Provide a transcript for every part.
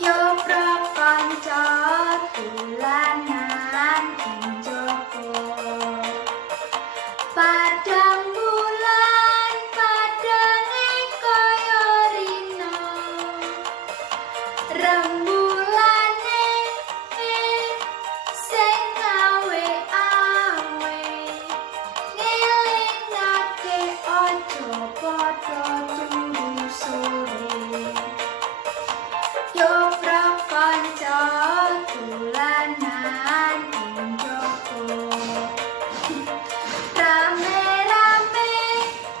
Yo prapanca dolanan ing jaba padang bulan padange kaya rina rembulane sing gawe awe ngelingake aja padha turu sore. Yo prapanca dolanan ing jaba rame-rame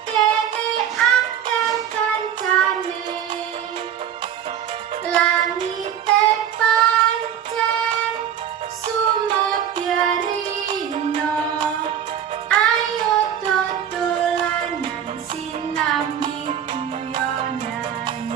kene akeh kancane langite pancen sumebyarina ayo dolanan sinambi guyonan.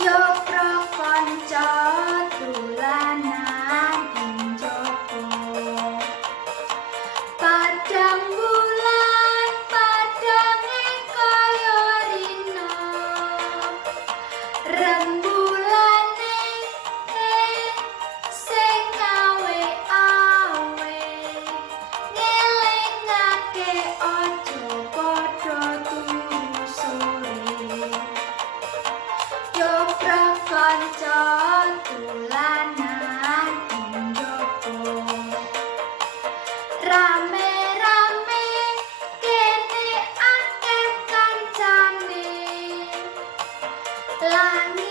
Yo prapanca dolanan ing jaba padang bulan padange kaya rina rembulane sing gawe awe ngelingake aja padha turu sore. Yo prapanca dolanan ing jaba rame-rame kene akeh kancane langit